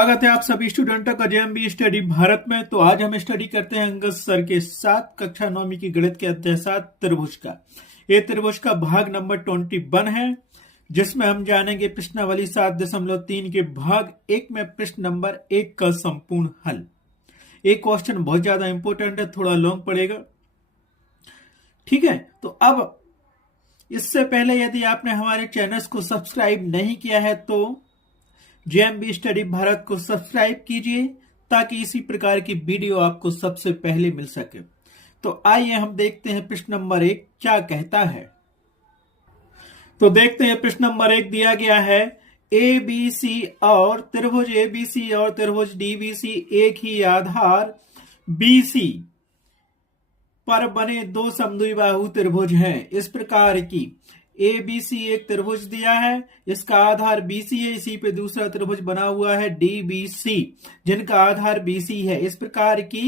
स्वागत है आप सभी स्टूडेंटों का जेएमबी स्टडी भारत में। तो आज हम स्टडी करते हैं अंगद सर के 7 कक्षा 9वीं की गणित के अध्याय 7 त्रिभुज का। ये त्रिभुज का भाग नंबर 21 है, जिसमें हम जानेंगे प्रश्नावली 7.3 के भाग 1 में प्रश्न नंबर 1 का संपूर्ण हल। एक क्वेश्चन बहुत ज्यादा इंपॉर्टेंट है, थोड़ा लॉन्ग पड़ेगा, ठीक है। तो अब इससे पहले यदि आपने हमारे चैनल को सब्सक्राइब नहीं किया है तो जेएमबी स्टडी भारत को सब्सक्राइब कीजिए ताकि इसी प्रकार की वीडियो आपको सबसे पहले मिल सके। तो आइए हम देखते हैं प्रश्न नंबर 1 क्या कहता है। तो देखते हैं प्रश्न नंबर 1 दिया गया है ABC और त्रिभुज ABC और त्रिभुज DBC एक ही आधार BC पर बने दो समद्विबाहु त्रिभुज हैं। इस प्रकार की ABC एक त्रिभुज दिया है, इसका आधार BC है, इसी पे दूसरा त्रिभुज बना हुआ है DBC जिनका आधार BC है। इस प्रकार की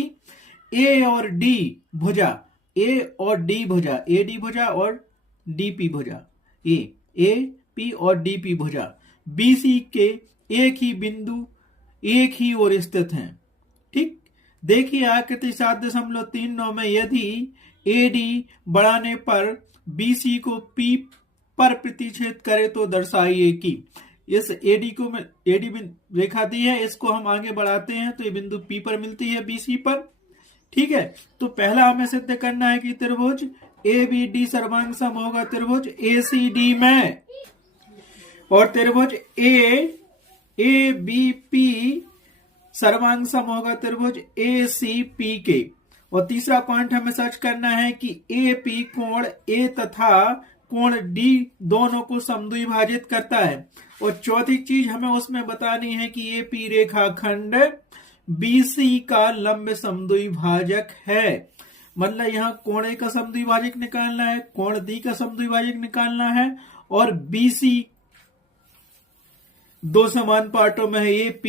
A और D भुजा, A और D भुजा, AD भुजा और DP भुजा, AP और DP भुजा BC के एक ही बिंदु एक ही ओर स्थित हैं। ठीक, देखिए आकृति 7.39 में यदि AD बढ़ाने पर BC को P पर प्रतिच्छेद करे तो दर्शाइए कि इस AD को AD रेखा दी है, इसको हम आगे बढ़ाते हैं तो ये बिंदु P पर मिलती है BC पर। ठीक है, तो पहला हमें सिद्ध करना है कि त्रिभुज ABD सर्वांग सम होगा त्रिभुज ACD में, और त्रिभुज ABP सर्वांग सम होगा त्रिभुज ACP के। और तीसरा पॉइंट हमें सर्च करना है कि AP कोण A तथा कोण D दोनों को समद्विभाजित करता है। और चौथी चीज हमें उसमें बतानी है कि AP रेखाखंड BC का लंब समद्विभाजक है। मतलब यहाँ कोण A का समद्विभाजक निकालना है, कोण D का समद्विभाजक निकालना है, और BC दो समान पार्टों में है, AP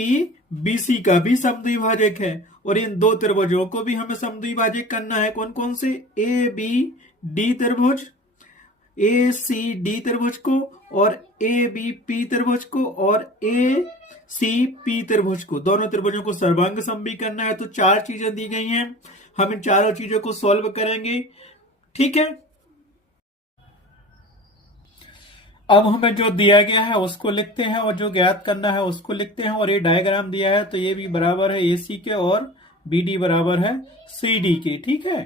BC का भी समद्विभाजक है। और इन दो त्रिभुजों को भी हमें समद्विभाजक करना है। कौन कौन से? ABD त्रिभुज, ACD त्रिभुज को, और ABP त्रिभुज को, और ACP त्रिभुज को। दोनों त्रिभुजों को सर्वांग सम भी करना है। तो 4 चीजें दी गई हैं, हम इन चारों चीजों को सॉल्व करेंगे। ठीक है, अब हमें जो दिया गया है उसको लिखते हैं और जो ज्ञात करना है उसको लिखते हैं। और ये डायग्राम दिया है तो ये भी बराबर है AC के और BD बराबर है CD के। ठीक है,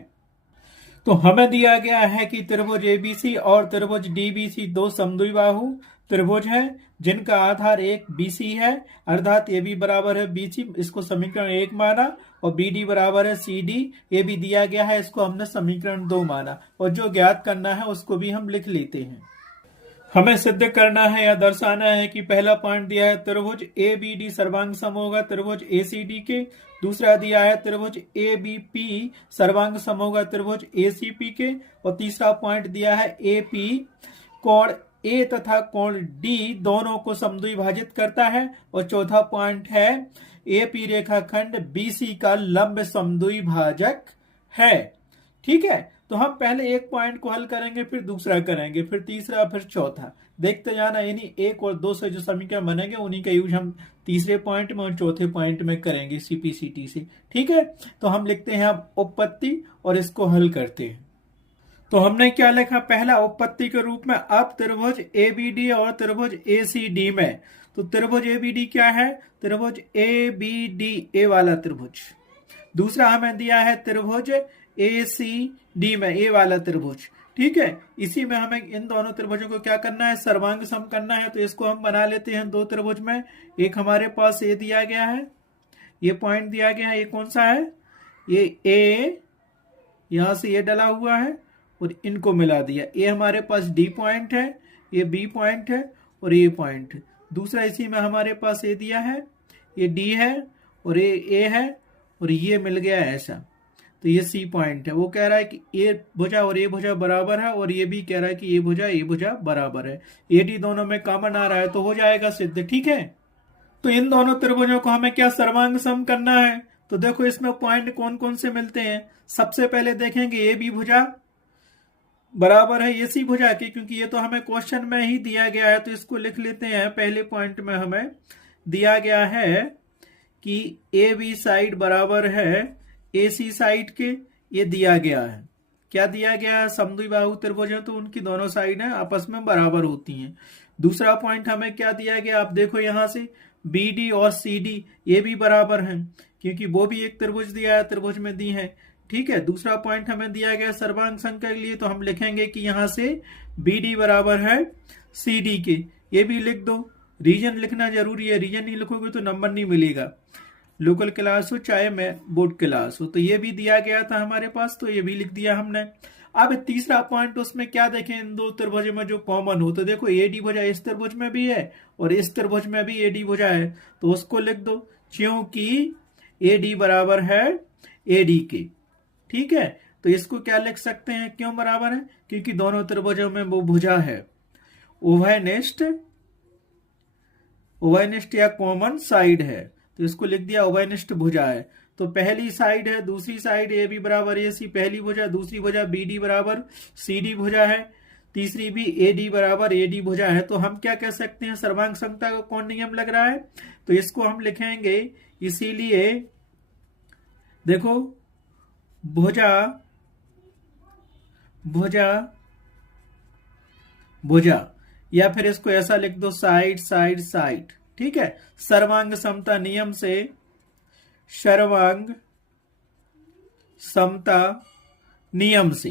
तो हमें दिया गया है कि त्रिभुज ABC और त्रिभुज DBC दो समद्विबाहु त्रिभुज है जिनका आधार एक BC है, अर्थात AB बराबर है BC, इसको समीकरण 1 माना, और BD बराबर है CD, ये भी दिया गया है, इसको हमने समीकरण 2 माना। और जो ज्ञात करना है उसको भी हम लिख लेते हैं। हमें सिद्ध करना है या दर्शाना है कि पहला पॉइंट दिया है त्रिभुज ABD सर्वांग सम होगा त्रिभुज ACD के, दूसरा दिया है त्रिभुज ABP सर्वांग सम होगा त्रिभुज ACP के, और तीसरा पॉइंट दिया है AP कोण A तथा कोण D दोनों को समद्विभाजित करता है, और चौथा पॉइंट है AP रेखाखंड BC का लंब समद्विभाजक है। ठीक है, तो हम पहले एक पॉइंट को हल करेंगे, फिर दूसरा करेंगे, फिर तीसरा, फिर चौथा, देखते जाना। यानी 1 और 2 से जो समीकरण बनेंगे उन्हीं का यूज हम तीसरे पॉइंट में और चौथे पॉइंट में करेंगे CPCT से। ठीक है, तो हम लिखते हैं अब उपपत्ति और इसको हल करते हैं। तो हमने क्या लिखा? पहला उपपत्ति के रूप में अब त्रिभुज ABD और त्रिभुज ACD में। तो त्रिभुज ABD क्या है? त्रिभुज ABD A वाला त्रिभुज। दूसरा हमें दिया है त्रिभुज ACD में A वाला त्रिभुज। ठीक है, इसी में हमें इन दोनों त्रिभुजों को क्या करना है? सर्वांग सम करना है। तो इसको हम बना लेते हैं दो त्रिभुज में। एक हमारे पास A दिया गया है, ये पॉइंट दिया गया है, ये कौन सा है? ये A, यहां से ये डला हुआ है और इनको मिला दिया। ये हमारे पास D पॉइंट है, ये B पॉइंट है और ये पॉइंट है। दूसरा इसी में हमारे पास A दिया है, ये D है और ये A है, और ये मिल गया ऐसा। तो ये C पॉइंट है। वो कह रहा है कि A भुजा और A भुजा बराबर है, और ये भी कह रहा है कि A भुजा बराबर है। AD दोनों में कॉमन आ रहा है तो हो जाएगा सिद्ध। ठीक है, तो इन दोनों त्रिभुजों को हमें क्या सर्वांग सम करना है। तो देखो इसमें पॉइंट कौन कौन से मिलते हैं। सबसे पहले देखेंगे AB भुजा बराबर है AC भुजा की, क्योंकि ये तो हमें क्वेश्चन में ही दिया गया है, तो इसको लिख लेते हैं। पहले पॉइंट में हमें दिया गया है कि ए बी साइड बराबर है ए सी साइड के, ये दिया गया है। क्या दिया गया है? समद्विबाहु त्रिभुज है तो उनकी दोनों साइड है आपस में बराबर होती हैं। दूसरा पॉइंट हमें क्या दिया गया, आप देखो यहां से बी डी और सी डी ये भी बराबर हैं, क्योंकि वो भी एक त्रिभुज दिया है, त्रिभुज में दी है। ठीक है, दूसरा पॉइंट हमें दिया गया सर्वांग संख्या के लिए, तो हम लिखेंगे कि यहां से बी डी बराबर है सी डी के। ये भी लिख दो। रीजन लिखना जरूरी है, रीजन नहीं लिखोगे तो नंबर नहीं मिलेगा, लोकल क्लास हो चाहे मैं बोर्ड क्लास हो। तो ये भी दिया गया था हमारे पास, तो ये भी लिख दिया हमने। अब तीसरा पॉइंट, उसमें क्या देखें, इन दो त्रिभुज में जो कॉमन हो, तो देखो एडी भुजा इस त्रिभुज में भी है और इस त्रिभुज में भी एडी भुजा है, तो उसको लिख दो, क्योंकि एडी बराबर है एडी के। ठीक है, तो इसको क्या लिख सकते हैं, क्यों बराबर है, क्योंकि दोनों त्रिभुजों में वो भुजा है, उभयनिष्ठ या कॉमन साइड है, तो इसको लिख दिया उभयनिष्ठ भुजा है। तो पहली साइड है, दूसरी साइड ए बी बराबर ए सी, पहली भुजा, दूसरी भुजा बी डी बराबर सी डी भुजा है, तीसरी भी ए डी बराबर ए डी भुजा है। तो हम क्या कह सकते हैं, सर्वांग समता का कौन नियम लग रहा है, तो इसको हम लिखेंगे, इसीलिए देखो भुजा भुजा भुजा, या फिर इसको ऐसा लिख दो साइड साइड साइड। ठीक है, सर्वांग समता नियम से, सर्वांग समता नियम से।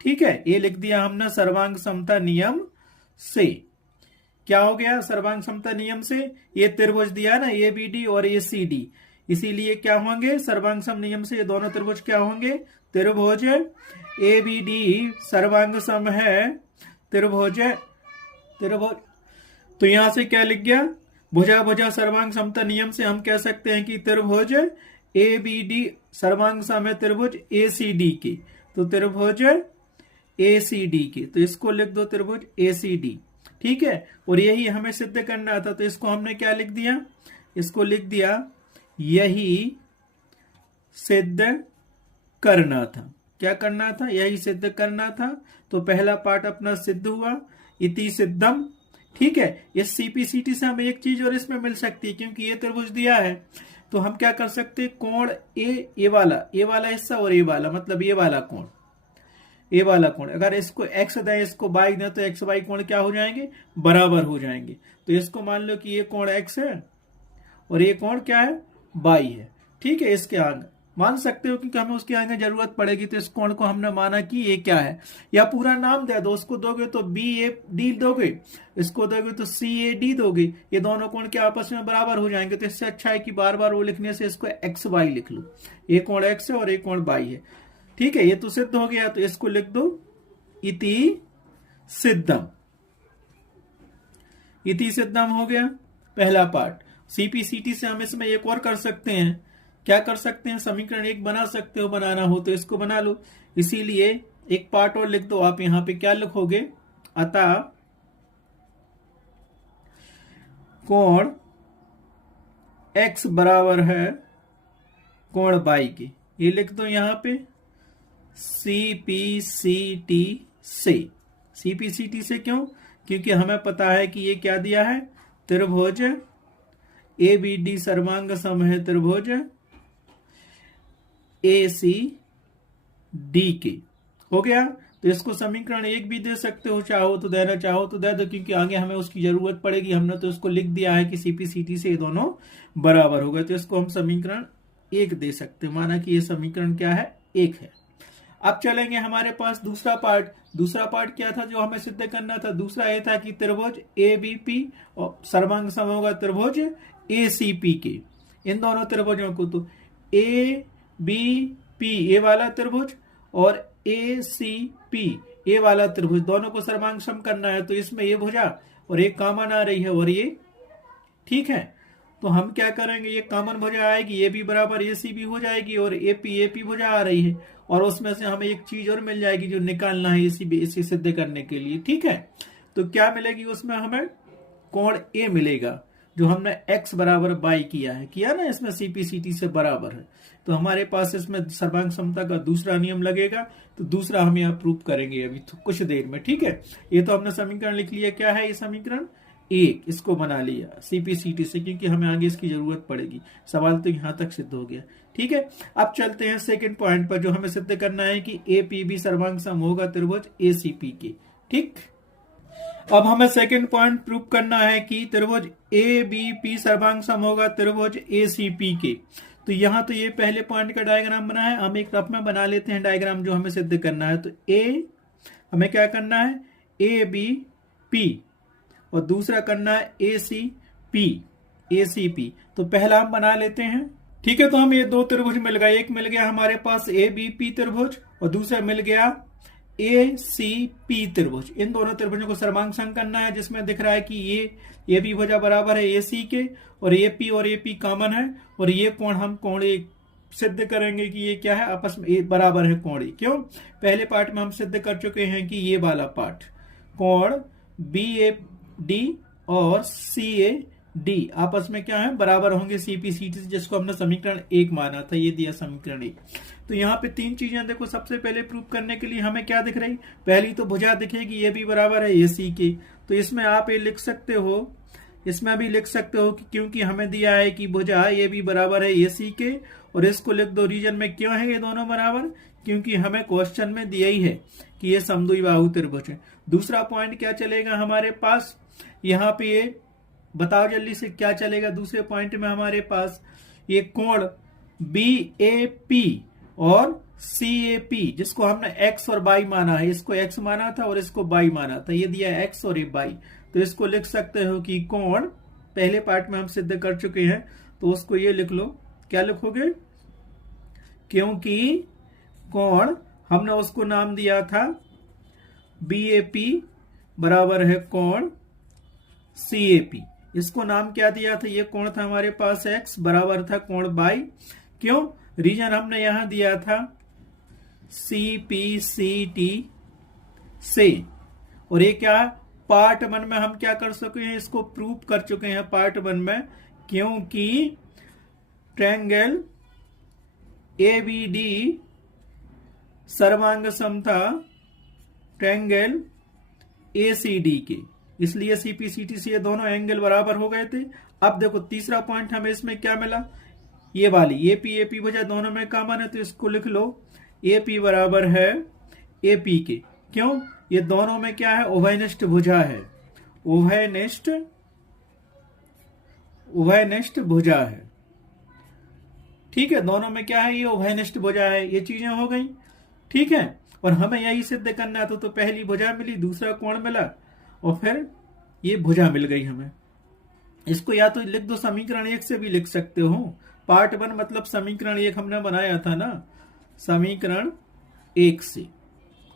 ठीक है, ये लिख दिया हमने सर्वांग समता नियम से। क्या हो गया सर्वांग समता नियम से, ये त्रिभुज दिया ना ए बी डी और ए सी डी, इसीलिए क्या होंगे सर्वांग सम नियम से ये दोनों त्रिभुज क्या होंगे, त्रिभुज ए बी डी सर्वांग सम है त्रिभुज। तो यहां से क्या लिख गया, भुजा भुजा सर्वांग समता नियम से हम कह सकते हैं कि त्रिभुज ए बी डी सर्वांग सम है त्रिभुज ए सी डी के, तो त्रिभुज ए सी डी के, तो इसको लिख दो त्रिभुज ए सी डी। ठीक है, और यही हमें सिद्ध करना था, तो इसको हमने क्या लिख दिया, इसको लिख दिया यही सिद्ध करना था। क्या करना था, यही सिद्ध करना था। तो पहला पार्ट अपना सिद्ध हुआ, इति सिद्धम। ठीक है, इस सीपीसीटी से हमें एक चीज और इसमें मिल सकती है, क्योंकि ये त्रिभुज दिया है, तो हम क्या कर सकते हैं, कोण ए वाला हिस्सा और ए वाला, मतलब ये वाला कोण, ए वाला कोण, अगर इसको एक्स दें इसको वाई दें तो एक्स वाई कोण क्या हो जाएंगे, बराबर हो जाएंगे। तो इसको मान लो कि ये कोण एक्स है और ये कोण क्या है, वाई है। ठीक है, इसके आगे मान सकते हो क्योंकि हमें उसके आगे जरूरत पड़ेगी, तो इस कोण को हमने माना कि ये क्या है, या पूरा नाम दे दो, उसको दोगे तो बी ए डी दोगे, इसको दोगे तो सी ए डी दोगे, ये दोनों कोण के आपस में बराबर हो जाएंगे। तो इससे अच्छा है कि बार बार वो लिखने से इसको एक्स वाई लिख लो, एक कोण एक्स है और एक कोण वाई है। ठीक है, ये तो सिद्ध हो गया, तो इसको लिख दो इति सिद्धम। इति सिद्धम हो गया पहला पार्ट। सीपीसीटी से हम इसमें एक और कर सकते हैं, क्या कर सकते हैं, समीकरण एक बना सकते हो, बनाना हो तो इसको बना लो। इसीलिए एक पार्ट और लिख दो आप, यहां पे क्या लिखोगे, अतः कोण x बराबर है कोण y के, ये लिख दो यहां पे सीपीसीटी से। सीपीसीटी से क्यों, क्योंकि हमें पता है कि ये क्या दिया है, त्रिभुज ए बी डी सर्वांग सम है त्रिभुज ए सी डी के। हो गया, तो इसको समीकरण एक भी दे सकते हो, चाहो तो देना, चाहो तो दे दो, क्योंकि आगे हमें उसकी जरूरत पड़ेगी। हमने तो इसको लिख दिया है कि सीपीसीटी से ये दोनों बराबर हो गए, तो इसको हम समीकरण एक दे सकते हैं, माना कि ये समीकरण क्या है, एक है। अब चलेंगे हमारे पास दूसरा पार्ट। दूसरा पार्ट क्या था जो हमें सिद्ध करना था, दूसरा ये था कि त्रिभुज ए बी पी और सर्वांग सम होगा त्रिभुज ए सी पी के। इन दोनों त्रिभुजों को, तो ए बी पी ए वाला त्रिभुज और ए सी पी ए वाला त्रिभुज, दोनों को सर्वांग सम करना है। तो इसमें ये भुजा और एक कॉमन आ रही है और ये, ठीक है, तो हम क्या करेंगे, ये कॉमन भुजा आएगी, ए बी बराबर ए सी बी हो जाएगी और ए पी भुजा आ रही है, और उसमें से हमें एक चीज और मिल जाएगी जो निकालना है इसी सिद्ध करने के लिए। ठीक है, तो क्या मिलेगी उसमें, हमें कोण ए मिलेगा, जो हमने x बराबर बाई किया ना, इसमें सीपीसीटी से बराबर है। तो हमारे पास इसमें सर्वांग समता का दूसरा नियम लगेगा, तो दूसरा हम यहाँ प्रूव करेंगे अभी कुछ देर में। ठीक है, ये तो हमने समीकरण लिख लिया, क्या है ये समीकरण, एक इसको बना लिया सीपीसीटी से, क्योंकि हमें आगे इसकी जरूरत पड़ेगी। सवाल तो यहां तक सिद्ध हो गया। ठीक है, अब चलते हैं सेकंड पॉइंट पर, जो हमें सिद्ध करना है कि एपीबी सर्वांग सम होगा त्रिभुज एसीपी के। ठीक, अब हमें सेकंड पॉइंट प्रूव करना है कि त्रिभुज एबीपी सर्वांग सम होगा त्रिभुज एसीपी के। तो यहां तो ये पहले पॉइंट का डायग्राम बना है, हम एक रफ में बना लेते हैं डायग्राम जो हमें सिद्ध करना है। तो ए हमें क्या करना है, ए बी पी, और दूसरा करना है ए सी पी, ए सी पी। तो पहला हम बना लेते हैं। ठीक है, तो हम ये दो त्रिभुज मिल गए, एक मिल गया हमारे पास ए बी पी त्रिभुज और दूसरा मिल गया ए सी पी त्रिभुज। इन दोनों त्रिभुजों को सर्वांग सम करना है, जिसमें दिख रहा है कि ये बी भुजा बराबर है ए सी के, और ए पी कॉमन है, और ये कोण हम कोण ए सिद्ध करेंगे कि ये क्या है, आपस में बराबर है कोण ए। क्यों, पहले पार्ट में हम सिद्ध कर चुके हैं कि ये वाला पार्ट कोण बी ए डी और सी ए डी आपस में क्या है, बराबर होंगे सीपीसीटी, जिसको हमने समीकरण 1 माना था। ये दिया समीकरण 1। तो यहाँ पे तीन चीजें देखो, सबसे पहले प्रूव करने के लिए हमें क्या दिख रही, पहली तो भुजा दिखेगी ये भी बराबर है ए सी के। तो इसमें आप ये लिख सकते हो, इसमें भी लिख सकते हो कि क्योंकि हमें दिया है कि भुजा ये भी बराबर है ए सी के, और इसको लिख दो रीजन में क्यों है ये दोनों बराबर, क्योंकि हमें क्वेश्चन में दिया ही है कि ये समद्विबाहु त्रिभुज है। दूसरा पॉइंट क्या चलेगा हमारे पास, यहाँ पे ये बताओ जल्दी से क्या चलेगा दूसरे पॉइंट में हमारे पास, ये कोण बी ए पी और सी ए पी, जिसको हमने एक्स और बाई माना है, इसको एक्स माना था और इसको बाई माना था, ये दिया एक्स और ये बाई। तो इसको लिख सकते हो कि कोण, पहले पार्ट में हम सिद्ध कर चुके हैं, तो उसको ये लिख लो, क्या लिखोगे, क्योंकि कोण हमने उसको नाम दिया था बी ए पी बराबर है कोण सी ए पी, इसको नाम क्या दिया था, ये कोण था हमारे पास एक्स बराबर था कोण बाई। क्यों, रीजन हमने यहां दिया था सी पी सी टी से, और ये क्या पार्ट 1 में हम क्या कर चुके हैं, इसको प्रूव कर चुके हैं पार्ट 1 में, क्योंकि ट्रायंगल ए बी डी सर्वांग सम था ट्रायंगल ए सी डी के, इसलिए सीपीसीटी से ये दोनों एंगल बराबर हो गए थे। अब देखो तीसरा पॉइंट हमें इसमें क्या मिला, ये वाली ए पी भुजा दोनों में कॉमन है, तो इसको लिख लो ए पी बराबर है ए पी के। क्यों, ये दोनों में क्या है, उभयनिष्ठ भुजा है, उभयनिष्ठ भुजा है। ठीक है, दोनों में क्या है, ये उभयनिष्ठ भुजा है, ये चीजें हो गई। ठीक है, और हमें यही सिद्ध करना था, तो पहली भुजा मिली, दूसरा कोण मिला, और फिर ये भुजा मिल गई हमें। इसको या तो लिख दो समीकरण 1 से भी लिख सकते हो, पार्ट 1 मतलब समीकरण 1 हमने बनाया था ना, समीकरण 1 से,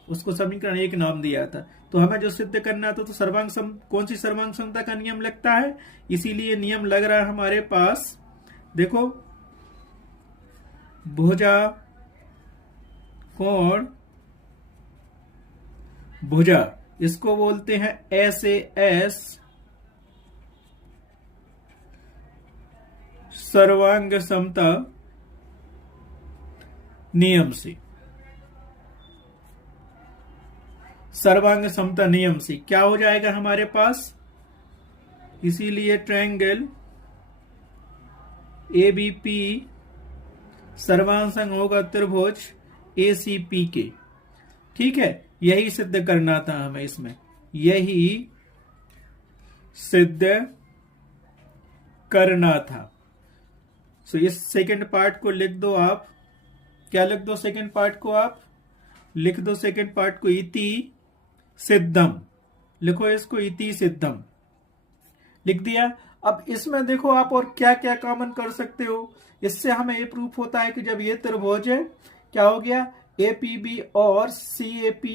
उसको समीकरण 1 नाम दिया था। तो हमें जो सिद्ध करना था, तो सर्वांग सम, कौन सी सर्वांग समता का नियम लगता है, इसीलिए नियम लग रहा है हमारे पास, देखो भुजा कोण भुजा, इसको बोलते हैं SAS सर्वांग समता नियम से। सर्वांग समता नियम से क्या हो जाएगा हमारे पास, इसीलिए ट्रायंगल ABP सर्वांग सम होगा त्रिभुज ACP के। ठीक है, यही सिद्ध करना था हमें, इसमें यही सिद्ध करना था। सो इस सेकंड पार्ट को लिख दो आप, क्या लिख दो सेकंड पार्ट को, आप लिख दो सेकंड पार्ट को इति सिद्धम, लिखो इसको इति सिद्धम, लिख दिया। अब इसमें देखो आप और क्या क्या कॉमन कर सकते हो, इससे हमें ये प्रूफ होता है कि जब ये त्रिभुज है, क्या हो गया, APB और CAP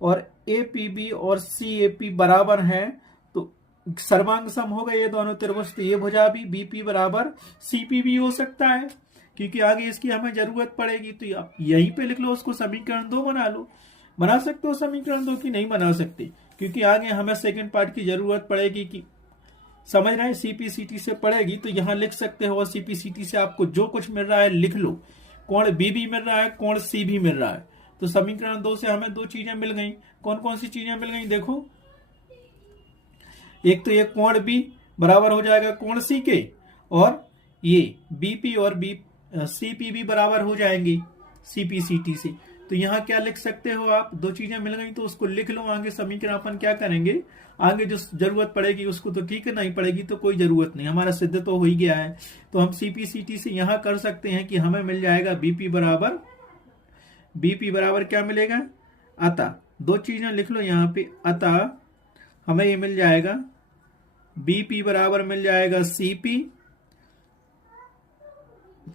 और APB और CAP बराबर हैं, तो सर्वांग सम हो गए ये दोनों त्रिभुज। तो ये भुजा भी BP बराबर CP भी हो सकता है, क्योंकि आगे इसकी हमें जरूरत पड़ेगी। तो आप यहीं पे लिख लो, उसको समीकरण 2 बना लो। बना सकते हो समीकरण 2 की नहीं बना सकते, क्योंकि आगे हमें सेकंड पार्ट की जरूरत पड़ेगी, कि समझ रहे हैं, सीपीसीटी से पड़ेगी। तो यहां लिख सकते हो, सीपीसीटी से आपको जो कुछ मिल रहा है लिख लो, कोण बी भी मिल रहा है, कोण सी भी मिल रहा है। तो समीकरण 2 से हमें 2 चीजें मिल गई। कौन कौन सी चीजें मिल गई, देखो एक तो ये कोण बी बराबर हो जाएगा कोण सी के, और ये बीपी और बी सीपी भी बराबर हो जाएंगी सीपी सीटी से। तो यहाँ क्या लिख सकते हो आप, दो चीजें मिल गई तो उसको लिख लो। आगे समीकरण अपन क्या करेंगे, आगे जो जरूरत पड़ेगी उसको तो ठीक है, नहीं पड़ेगी तो कोई जरूरत नहीं, हमारा सिद्ध तो हो ही गया है। तो हम सीपीसीटी से यहाँ कर सकते हैं कि हमें मिल जाएगा बीपी बराबर क्या मिलेगा, अतः दो चीजें लिख लो यहाँ पे, अतः हमें ये मिल जाएगा बीपी बराबर मिल जाएगा सीपी,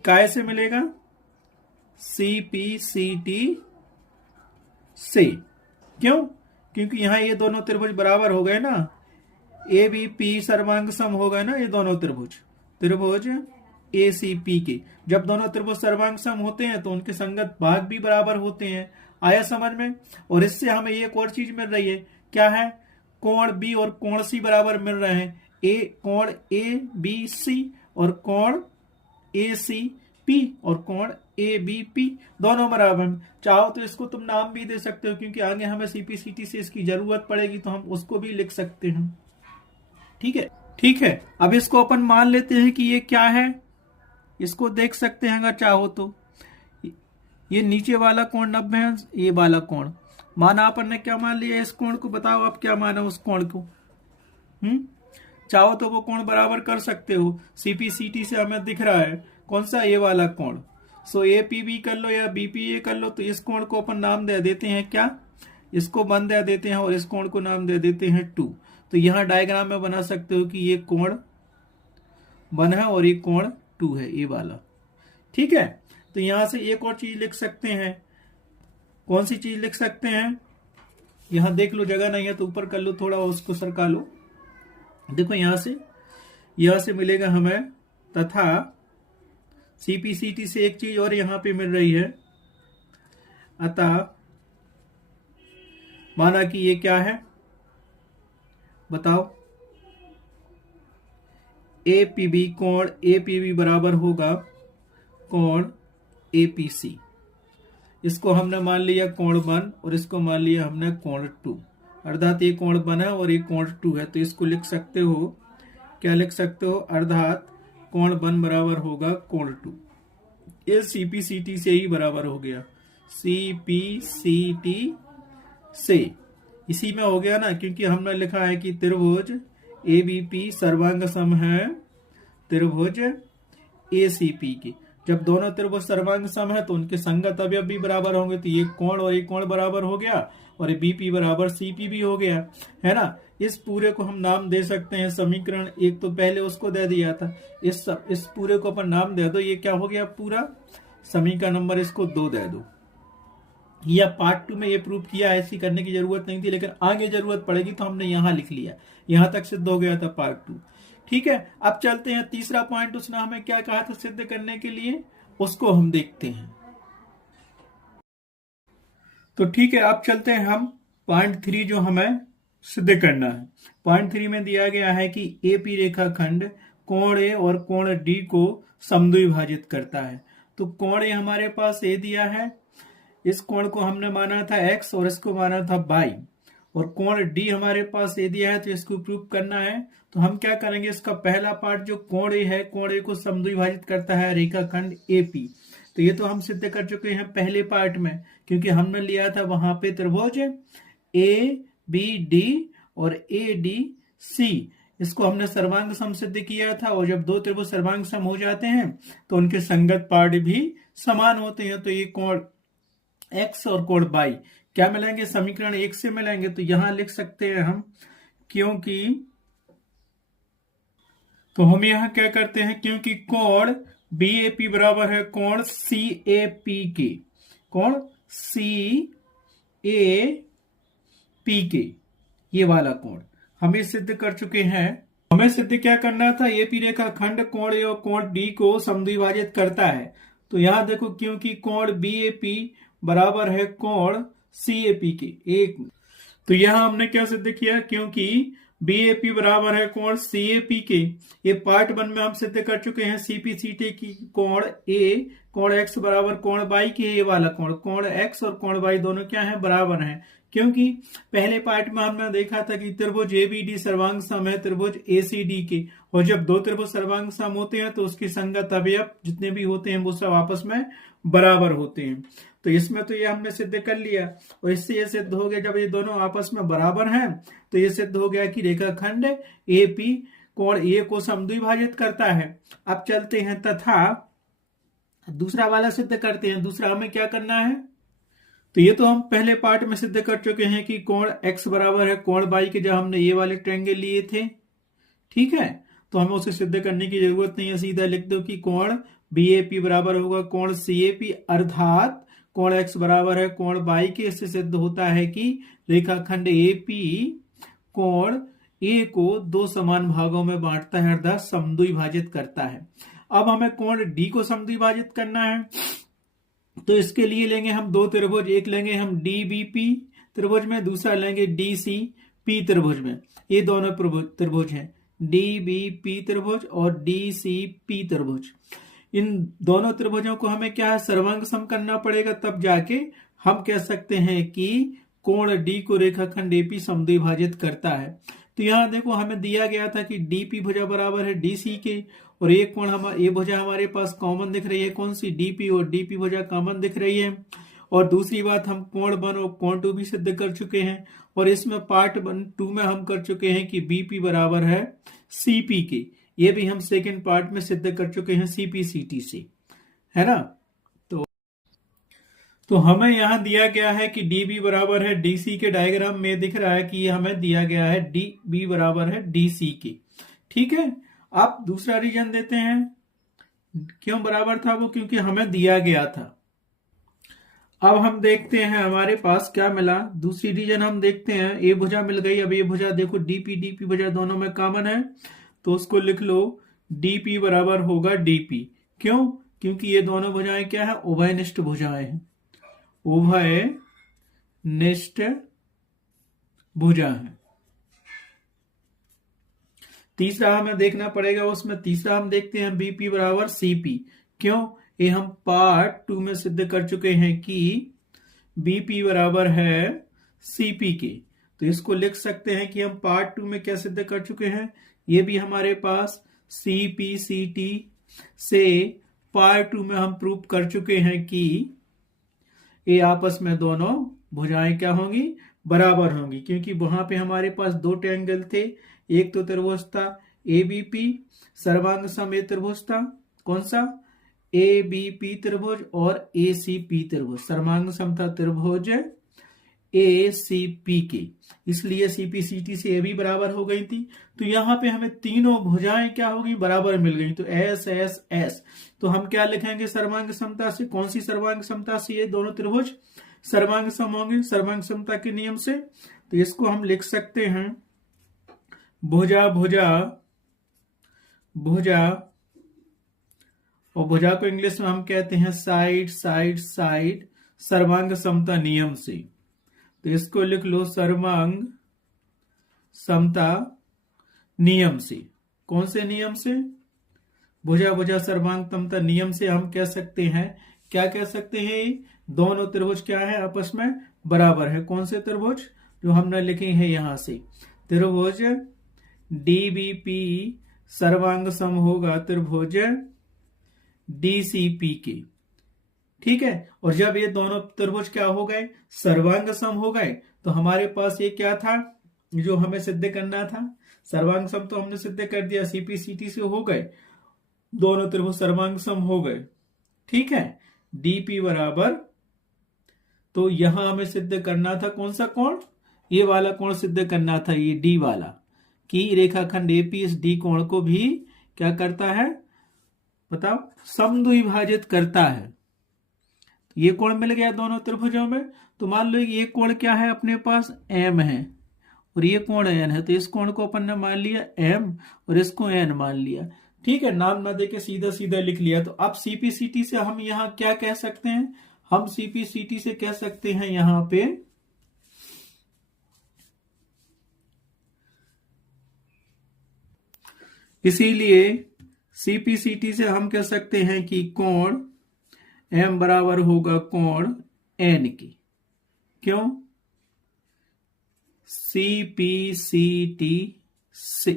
काय से मिलेगा, सीपीसीटी से। क्यों, क्योंकि यहां ये दोनों त्रिभुज बराबर हो गए ना, ए बी पी सर्वांग सम हो गए ना, ये दोनों त्रिभुज ए सी पी के। जब दोनों त्रिभुज सर्वांग सम होते हैं तो उनके संगत भाग भी बराबर होते हैं। आया समझ में। और इससे हमें एक और चीज मिल रही है, क्या है, कोण बी और कोण सी बराबर मिल रहे हैं, कोण ए बी सी और कोण ए सी पी और कोण ए बी पी दोनों बराबर। चाहो तो इसको तुम नाम भी दे सकते हो, क्योंकि आगे हमें सीपीसीटी से इसकी जरूरत पड़ेगी तो हम उसको भी लिख सकते हैं। ठीक है। अब इसको अपन मान लेते हैं कि ये क्या है, इसको देख सकते हैं अगर चाहो तो। ये नीचे वाला कोण 90 है, ये वाला कोण माना अपन ने, क्या मान लिया इस कोण को, बताओ आप क्या माना उस कोण को। चाहो तो वो कोण बराबर कर सकते हो। सीपीसीटी से हमें दिख रहा है कौन सा, ये वाला कोण। सो ए पी बी कर लो या बी पी ए कर लो। तो इस कोण को अपन नाम दे देते हैं क्या, इसको 1 दे देते हैं और इस कोण को नाम दे देते हैं 2। तो यहां डायग्राम में बना सकते हो कि ये कोण 1 है और ये कोण 2 है, ये वाला। ठीक है। तो यहां से एक और चीज लिख सकते हैं, कौन सी चीज लिख सकते हैं, यहां देख लो, जगह नहीं है तो ऊपर कर लो थोड़ा, उसको सरका लो। देखो यहां से मिलेगा हमें, तथा सीपीसीटी से एक चीज और यहां पे मिल रही है, अतः माना कि ये क्या है बताओ, एपीबी कोण एपीबी बराबर होगा कोण एपीसी। इसको हमने मान लिया कोण 1 और इसको मान लिया हमने कोण 2, अर्थात ये कोण 1 है और ये कोण 2 है। तो इसको लिख सकते हो, क्या लिख सकते हो, अर्थात कोण 1 बराबर होगा कोण 2। ये सीपीसीटी से ही बराबर हो गया, सीपीसीटी से इसी में हो गया ना, क्योंकि हमने लिखा है कि त्रिभुज एबीपी सर्वांग सम है त्रिभुज एसीपी की। जब दोनों त्रिभुज सर्वांग सम है तो उनके संगत अवयव भी बराबर होंगे। तो ये कोण और ये कोण बराबर हो गया और ये बीपी बराबर सीपी भी हो गया, है ना। इस पूरे को हम नाम दे सकते हैं, समीकरण एक तो पहले उसको दे दिया था, इस पूरे को अपन नाम दे दो, ये क्या हो गया पूरा समीकरण नंबर, इसको 2 दे दो। या पार्ट 2 में ये प्रूव किया, ऐसी करने की जरूरत नहीं थी, लेकिन आगे जरूरत पड़ेगी तो हमने यहां लिख लिया, यहां तक सिद्ध हो गया था पार्ट 2। ठीक है। अब चलते हैं तीसरा पॉइंट, उसने हमें क्या कहा था सिद्ध करने के लिए, उसको हम देखते हैं। तो ठीक है, अब चलते हैं हम पॉइंट 3 जो हमें सिद्ध करना है। पॉइंट 3 में दिया गया है कि एपी रेखाखंड कोण ए और कोण डी को समद्विभाजित करता है। तो कोण ए हमारे पास ए दिया है, इस कोण को हमने माना था x और इसको माना था y, और कोण डी हमारे पास ए दिया है तो इसको प्रूव करना है। तो हम क्या करेंगे, इसका पहला पार्ट जो कोण ए है, कोण ए को समद्विभाजित करता है रेखाखंड एपी। तो ये तो हम सिद्ध कर चुके हैं पहले पार्ट में, क्योंकि हमने लिया था वहां पे त्रिभुज ए बी डी और ए डी सी, इसको हमने सर्वांग सम सिद्ध किया था। और जब दो त्रिभुज सर्वांग सम हो जाते हैं तो उनके संगत पार्ट भी समान होते हैं। तो ये कोण x और कोण y क्या मिलेंगे, समीकरण 1 से मिलेंगे। तो यहां लिख सकते हैं हम, क्योंकि तो हम यहां क्या करते हैं, क्योंकि कोण BAP बराबर है कोण CAP के, कोण CAP के, ये वाला कोण हमें सिद्ध कर चुके हैं। हमें सिद्ध क्या करना था, एपी रेखाखंड कोण ए और कोण डी को समद्विभाजित करता है। तो यहां देखो, क्योंकि कोण BAP बराबर है कोण CAP के एक, तो यहां हमने क्या सिद्ध किया, क्योंकि BAP बराबर है कोण CAP के। ये पार्ट 1 में हम सिद्ध कर चुके हैं CPCT की कोण A कोण x बराबर कोण y के, ये वाला कोण x और कोण y दोनों क्या है, बराबर हैं। क्योंकि पहले पार्ट में हमने देखा था कि त्रिभुज एबीडी सर्वांग सम है त्रिभुज एसीडी के, और जब दो त्रिभुज सर्वांग सम होते हैं तो उसकी संगत अवयव जितने भी होते हैं वो सब आपस में बराबर होते हैं। तो इसमें तो ये हमने सिद्ध कर लिया, और इससे ये सिद्ध हो गया जब ये दोनों आपस में बराबर हैं तो ये सिद्ध हो गया कि रेखाखंड एपी कोण ए को समद्विभाजित करता है। अब चलते हैं तथा दूसरा वाला सिद्ध करते हैं। दूसरा हमें क्या करना है, तो ये तो हम पहले पार्ट में सिद्ध कर चुके हैं कि कोण x बराबर है कोण y के, जब हमने ये वाले ट्रायंगल लिए थे। ठीक है, तो हमें उसे सिद्ध करने की जरूरत नहीं है, सीधा लिख दो कि कोण BAP बराबर होगा कोण CAP, अर्थात कोण x बराबर है कोण y के। इससे सिद्ध होता है कि रेखाखंड AP कोण A को दो समान भागों में बांटता है अर्थात समद्विभाजित करता है। अब हमें कोण D को समद्विभाजित करना है, तो इसके लिए लेंगे हम दो त्रिभुज, एक लेंगे हम DBP त्रिभुज में, दूसरा लेंगे DCP त्रिभुज में। ये दोनों त्रिभुज हैं, DBP त्रिभुज और DCP त्रिभुज। इन दोनों त्रिभुजों को हमें क्या है, सर्वांग सम करना पड़ेगा, तब जाके हम कह सकते हैं कि कोण D को रेखाखंड AP समद्विभाजित करता है। तो यहां देखो हमें दिया गया था कि DP भुजा बराबर है DC के, और एक कोण ये भुजा हमारे पास कॉमन दिख रही है, कौन सी, DP, और DP भुजा कॉमन दिख रही है। और दूसरी बात, हम कोण 1 और कोण 2 भी सिद्ध कर चुके हैं, और इसमें पार्ट 2 में हम कर चुके हैं कि BP बराबर है CP के। ये भी हम सेकेंड पार्ट में सिद्ध कर चुके हैं CP/CT से, है ना। तो हमें यहां दिया गया है कि DB बराबर है DC के, डायग्राम में दिख रहा है कि हमें दिया गया है DB बराबर है DC के। ठीक है, अब दूसरा रीजन देते हैं। क्यों बराबर था वो, क्योंकि हमें दिया गया था। अब हम देखते हैं हमारे पास क्या मिला। दूसरी रीजन हम देखते हैं, ए भुजा मिल गई। अब ये भुजा देखो DP भुजा दोनों में कॉमन है, तो उसको लिख लो DP बराबर होगा DP। क्यों, क्योंकि ये दोनों भुजाएं क्या है, उभयनिष्ठ भुजाएं हैं, उभयनिष्ठ भुजा है। तीसरा हमें देखना पड़ेगा, उसमें तीसरा हम देखते हैं BP बराबर CP। क्यों, ये हम पार्ट 2 में सिद्ध कर चुके हैं कि BP बराबर है CP के। तो इसको लिख सकते हैं कि हम पार्ट 2 में क्या सिद्ध कर चुके हैं, ये भी हमारे पास CP/CT से पार्ट 2 में हम प्रूव कर चुके हैं कि ये आपस में दोनों भुजाएं क्या होंगी, बराबर होंगी। क्योंकि वहां पे हमारे पास दो ट्रायंगल थे, एक तो त्रिभुज था ABP सर्वांग सम त्रिभुज था, कौन सा, ABP त्रिभुज, और ACP त्रिभुज, सर्वांग समता त्रिभुज ACP के। इसलिए CP/CT से ये भी बराबर हो गई थी। तो यहाँ पे हमें तीनों भुजाएं क्या हो गई, बराबर मिल गई। तो S S S, तो हम क्या लिखेंगे सर्वांग समता से, कौन सी सर्वांग समता से, ये दोनों त्रिभुज सर्वांग सम होंगे सर्वांग समता के नियम से। तो इसको हम लिख सकते हैं भुजा भुजा भुजा, और भुजा को इंग्लिश में हम कहते हैं साइड साइड साइड, सर्वांग समता नियम से। तो इसको लिख लो सर्वांग समता नियम से। कौन से नियम से, भुजा भुजा सर्वांग समता नियम से हम कह सकते हैं, क्या कह सकते हैं, दोनों त्रिभुज क्या है, आपस में बराबर है। कौन से त्रिभुज, जो हमने लिखे हैं यहां से, त्रिभुज DBP सर्वांग सम होगा त्रिभुज DCP के। ठीक है, और जब ये दोनों त्रिभुज क्या हो गए, सर्वांग सम हो गए, तो हमारे पास ये क्या था जो हमें सिद्ध करना था, सर्वांग सम तो हमने सिद्ध कर दिया, CP/CT से हो गए, दोनों त्रिभुज सर्वांग सम हो गए। ठीक है, DP बराबर, तो यहां हमें सिद्ध करना था कौन सा कोण, ये वाला कोण सिद्ध करना था, ये D वाला, कि रेखाखंड AP इस D कोण को भी क्या करता है, बताओ, समद्विभाजित करता है। ये कोण मिल गया दोनों त्रिभुजों में। तो मान लो ये कोण क्या है, अपने पास M है, और ये कोण N है। तो इस कोण को अपन ने मान लिया M, और इसको N मान लिया। ठीक है, नाम ना देके सीधा सीधा लिख लिया। तो अब CP/CT से हम यहां क्या कह सकते हैं, हम CP/CT से कह सकते हैं यहां पे, इसीलिए CP/CT से हम कह सकते हैं कि कोण M बराबर होगा कोण N की। क्यों, CPCT से।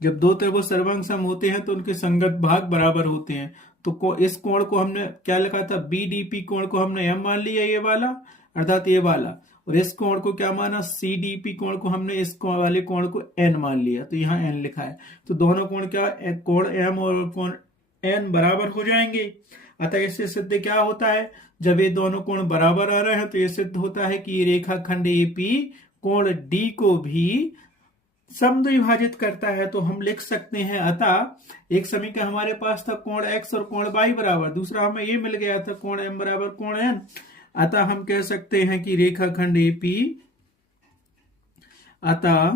जब दो त्रिभुज सर्वांग सम होते हैं तो उनके संगत भाग बराबर होते हैं। तो इस कोण को हमने क्या लिखा था, BDP कोण को हमने M मान लिया, ये वाला अर्थात ये वाला, और इस कोण को क्या माना, CDP कोण को हमने इस वाले कोण को N मान लिया, तो यहाँ N लिखा है। तो दोनों कोण क्या, कोण M और कोण N बराबर हो जाएंगे। अतः इससे सिद्ध क्या होता है, जब ये दोनों कोण बराबर आ रहे हैं तो ये सिद्ध होता है कि ये रेखाखंड AP कोण D को भी समद्विभाजित करता है। तो हम लिख सकते हैं, अतः एक समीकरण हमारे पास था कोण X और कोण Y बराबर, दूसरा हमें ये मिल गया था कोण M बराबर कोण N। अतः हम कह सकते हैं कि रेखाखंड AP, अतः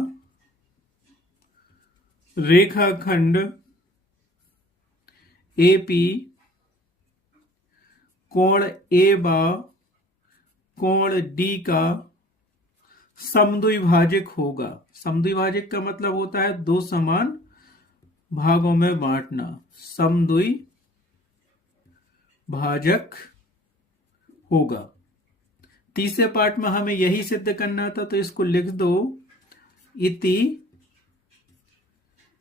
रेखाखंड AP कोण A व कोण D का समद्विभाजक होगा। समद्विभाजक का मतलब होता है दो समान भागों में बांटना, समद्विभाजक होगा। तीसरे पार्ट में हमें यही सिद्ध करना था, तो इसको लिख दो, इति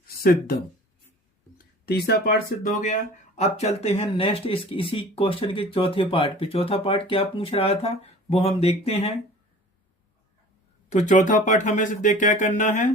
सिद्धम। तीसरा पार्ट सिद्ध हो गया। अब चलते हैं नेक्स्ट इसी क्वेश्चन के चौथे पार्ट पे। चौथा पार्ट क्या पूछ रहा था वो हम देखते हैं। तो चौथा पार्ट हमें सिद्ध क्या करना है,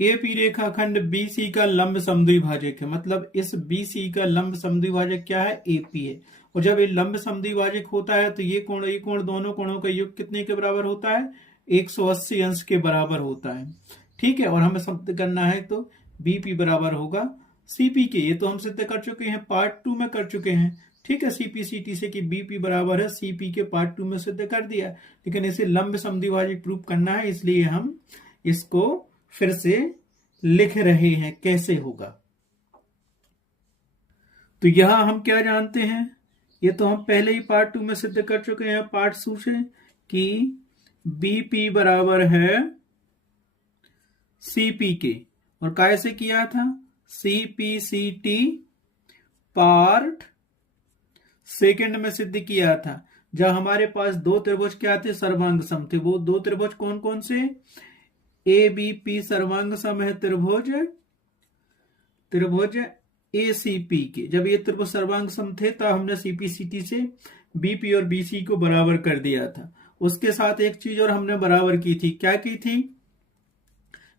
AP रेखाखंड BC का लंब समद्विभाजक है, मतलब इस BC का लंब समद्विभाजक क्या है, AP है। और जब ये लंब समद्विभाजक होता है तो ये कोण दोनों कोणों का योग कितने के बराबर होता है, 180 अंश के बराबर होता है। ठीक है, और हमें सिद्ध करना है तो BP बराबर होगा CP के। ये तो हम सिद्ध कर चुके हैं, पार्ट 2 में कर चुके हैं। ठीक है, CPCT से कि BP बराबर है CP के, पार्ट 2 में सिद्ध कर दिया। लेकिन इसे लंब समद्विभाजक प्रूव करना है, इसलिए हम इसको फिर से लिख रहे हैं कैसे होगा। तो यहां हम क्या जानते हैं, ये तो हम पहले ही पार्ट 2 में सिद्ध कर चुके हैं, पार्ट 2 से, कि BP बराबर है CP के। और कैसे किया था, CPCT पार्ट सेकंड में सिद्ध किया था, जब हमारे पास दो त्रिभुज क्या थे, सर्वांग सम थे। वो दो त्रिभुज कौन कौन से, ABP सर्वांग सम है त्रिभुज ACP के। जब ये त्रिभुज सर्वांग सम थे तब हमने CPCT से BP और BC को बराबर कर दिया था। उसके साथ एक चीज और हमने बराबर की थी, क्या की थी,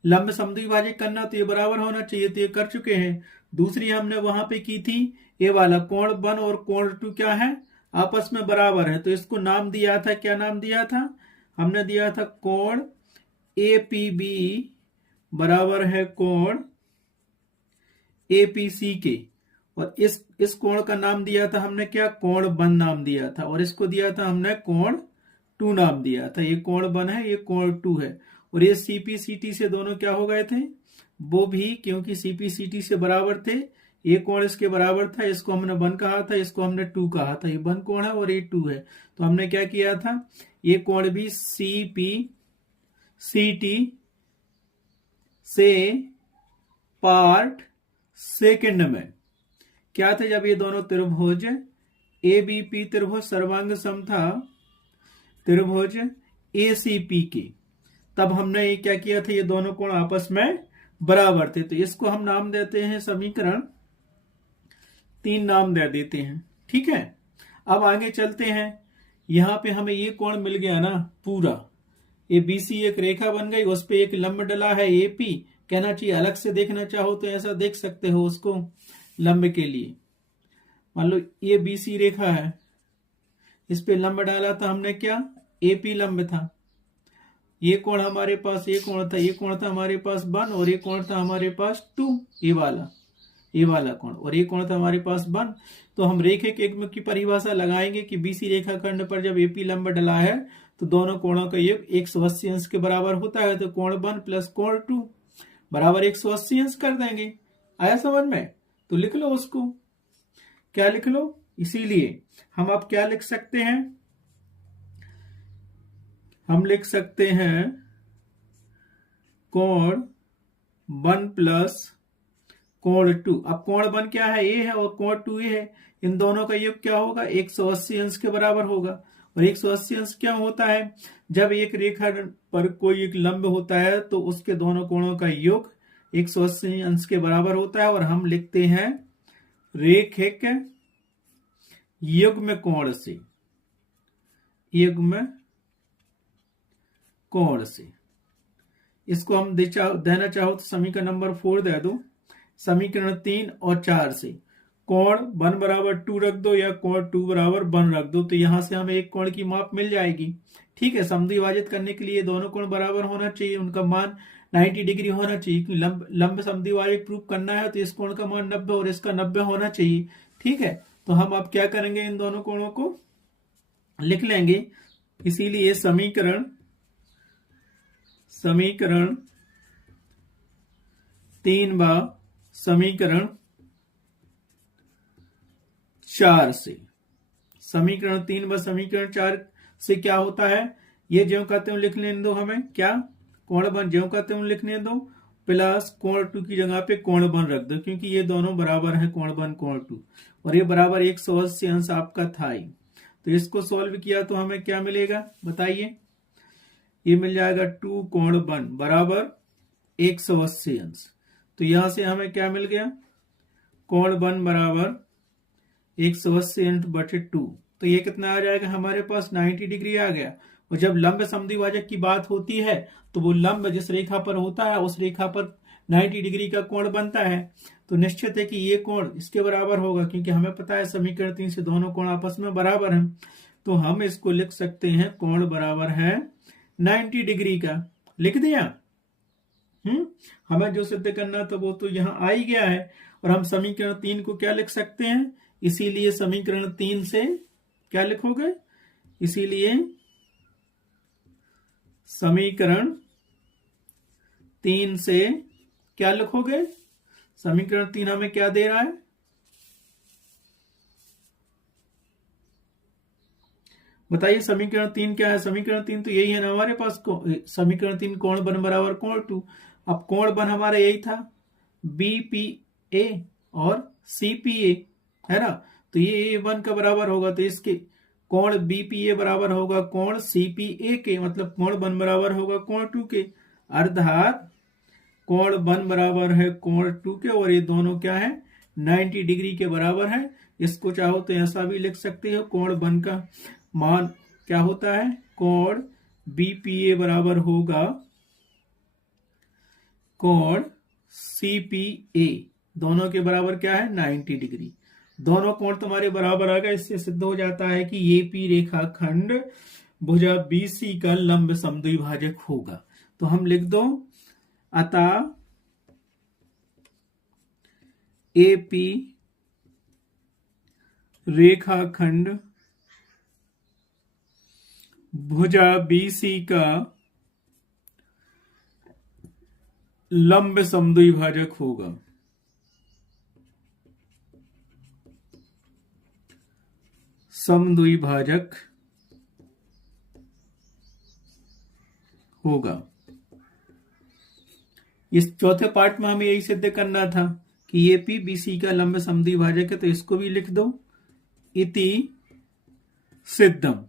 लंब समद्विभाजक करना, तो ये बराबर होना चाहिए, तो ये कर चुके हैं। दूसरी हमने वहां पे की थी, ये वाला कोण 1 और कोण 2 क्या है, आपस में बराबर है, तो इसको नाम दिया था, क्या नाम दिया था, हमने दिया था कोण APB बराबर है कोण APC के। और इस कोण का नाम दिया था हमने क्या, कोण 1 नाम दिया था, और इसको दिया था हमने कोण 2 नाम दिया था। ये कोण 1 है, ये कोण 2 है। और ये CPCT से दोनों क्या हो गए थे, वो भी क्योंकि CPCT से बराबर थे, ये कोण इसके बराबर था, इसको हमने 1 कहा था, इसको हमने 2 कहा था। ये 1 कोण है और ये 2 है, तो हमने क्या किया था, ये कोण भी CPCT से पार्ट सेकंड में क्या थे, जब ये दोनों त्रिभुज ABP त्रिभुज सर्वांग सम था त्रिभुज ACP के, तब हमने ये क्या किया था, ये दोनों कोण आपस में बराबर थे। तो इसको हम नाम देते हैं समीकरण 3 नाम दे देते हैं। ठीक है, अब आगे चलते हैं। यहां पे हमें ये कोण मिल गया ना पूरा, ये BC एक रेखा बन गई, उस पे एक लंब डला है AP, कहना चाहिए अलग से देखना चाहो तो ऐसा देख सकते हो उसको लंब के लिए। मान लो ये BC रेखा है, इस पे लंब डाला था हमने, क्या AP लंब था। ये कोण हमारे पास, ये कोण था, ये कोण था हमारे पास 1, और ये कोण था हमारे पास 2, ये वाला कोण, और ये कोण था हमारे पास 1। तो हम रेखिक एकम की परिभाषा लगाएंगे कि BC रेखाखंड पर जब AP लंब डला है तो दोनों कोणों का योग 180 अंश के बराबर होता है। तो कोण 1 प्लस कोण 2 बराबर 180 अंश कर देंगे। आया समझ में, तो लिख लो उसको, क्या लिख लो। इसीलिए हम अब क्या लिख सकते हैं, हम लिख सकते हैं कोण 1 प्लस कोण 2। अब कोण 1 क्या है, ये है, और कोण 2 ये है, इन दोनों का योग क्या होगा, 180 अंश के बराबर होगा। और 180 अंश क्या होता है, जब एक रेखा पर कोई एक लंब होता है तो उसके दोनों कोणों का योग 180 अंश के बराबर होता है। और हम लिखते हैं रेखिक युग्म कोण से, युग्म कोण से। इसको हम देना चाहो तो समीकरण नंबर 4 दे दो। समीकरण 3 और 4 से कोण 1 बराबर 2 रख दो या कोण 2 बराबर 1 रख दो, तो यहां से हमें एक कोण की माप मिल जाएगी। ठीक है, समद्विभाजित करने के लिए दोनों कोण बराबर होना चाहिए, उनका मान 90 डिग्री होना चाहिए। क्योंकि लंब समद्विभाजित प्रूफ करना है तो इस कोण का मान 90 और इसका 90 होना चाहिए। ठीक है, तो हम अब क्या करेंगे, इन दोनों कोणों को लिख लेंगे। इसीलिए समीकरण 3 व समीकरण 4 से, समीकरण 3 व समीकरण 4 से क्या होता है, ये ज्यों कहते हैं लिखने दो हमें, क्या कोण 1 ज्यों कहते हैं लिखने दो, प्लस कोण 2 की जगह पे कोण 1 रख दो, क्योंकि ये दोनों बराबर है, कोण 1 कोण 2, और ये बराबर 180 अंश आपका था ही। तो इसको सॉल्व किया तो हमें क्या मिलेगा बताइए, ये मिल जाएगा 2 कोण 1 बराबर 180 अंश। तो यहां से हमें क्या मिल गया, कोण 1 बराबर 180 अंश बटे 2, तो ये कितना आ जाएगा हमारे पास 90 डिग्री आ गया। और जब लंब समद्विभाजक की बात होती है तो वो लंब जिस रेखा पर होता है उस रेखा पर 90 डिग्री का कोण बनता है। तो निश्चित है कि ये कोण इसके बराबर होगा, क्योंकि हमें पता है समीकरण 3 से दोनों कोण आपस में बराबर हैं। तो हम इसको लिख सकते हैं कोण बराबर है 90 डिग्री का। लिख दिया। हमें जो सिद्ध करना था वो तो यहां आ ही गया है। और हम समीकरण 3 को क्या लिख सकते हैं, इसीलिए समीकरण 3 से क्या लिखोगे, इसीलिए समीकरण 3 से क्या लिखोगे, समीकरण 3 हमें क्या दे रहा है, बताइए समीकरण 3 क्या है। समीकरण 3 तो यही है ना हमारे पास, समीकरण 3 कोण 1 बराबर कोण 2। अब कोण 1 हमारा यही था BPA और CPA, है ना, तो ये 1 का बराबर होगा, तो इसके कोण BPA बराबर होगा कोण CPA के, मतलब कोण 1 बराबर होगा कोण 2 के, अर्थात कोण 1 बराबर है कोण 2 के, और ये दोनों क्या है 90 डिग्री के बराबर है। इसको चाहो तो ऐसा भी लिख सकते हो, कोण 1 का मान क्या होता है, कोण BPA बराबर होगा कोण CPA, दोनों के बराबर क्या है 90 डिग्री। दोनों कोण तुम्हारे बराबर आ गए, इससे सिद्ध हो जाता है कि AP रेखाखंड भुजा BC का लंब समद्विभाजक होगा। तो हम लिख दो, अतः AP रेखाखंड भुजा BC का लंब समद्विभाजक होगा। समद्विभाजक होगा। इस चौथे पार्ट में हमें यही सिद्ध करना था कि AP BC का लंब समद्विभाजक है, तो इसको भी लिख दो, इति सिद्धम।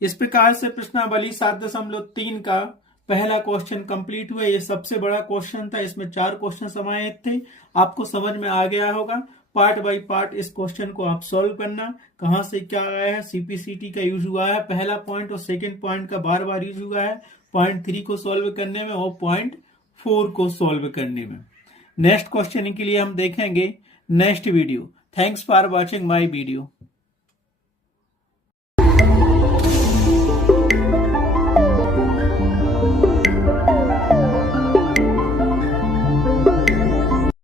इस प्रकार से प्रश्नावली 7.3 का पहला क्वेश्चन कंप्लीट हुआ। ये सबसे बड़ा क्वेश्चन था, इसमें 4 क्वेश्चन समाहित थे। आपको समझ में आ गया होगा। पार्ट बाय पार्ट इस क्वेश्चन को आप सॉल्व करना, कहां से क्या आया है, CPCT का यूज हुआ है पहला पॉइंट, और सेकंड पॉइंट का बार बार यूज हुआ है पॉइंट 3 को सॉल्व करने में और पॉइंट 4 को सॉल्व करने में। नेक्स्ट क्वेश्चन के लिए हम देखेंगे next video. Thanks for watching my video.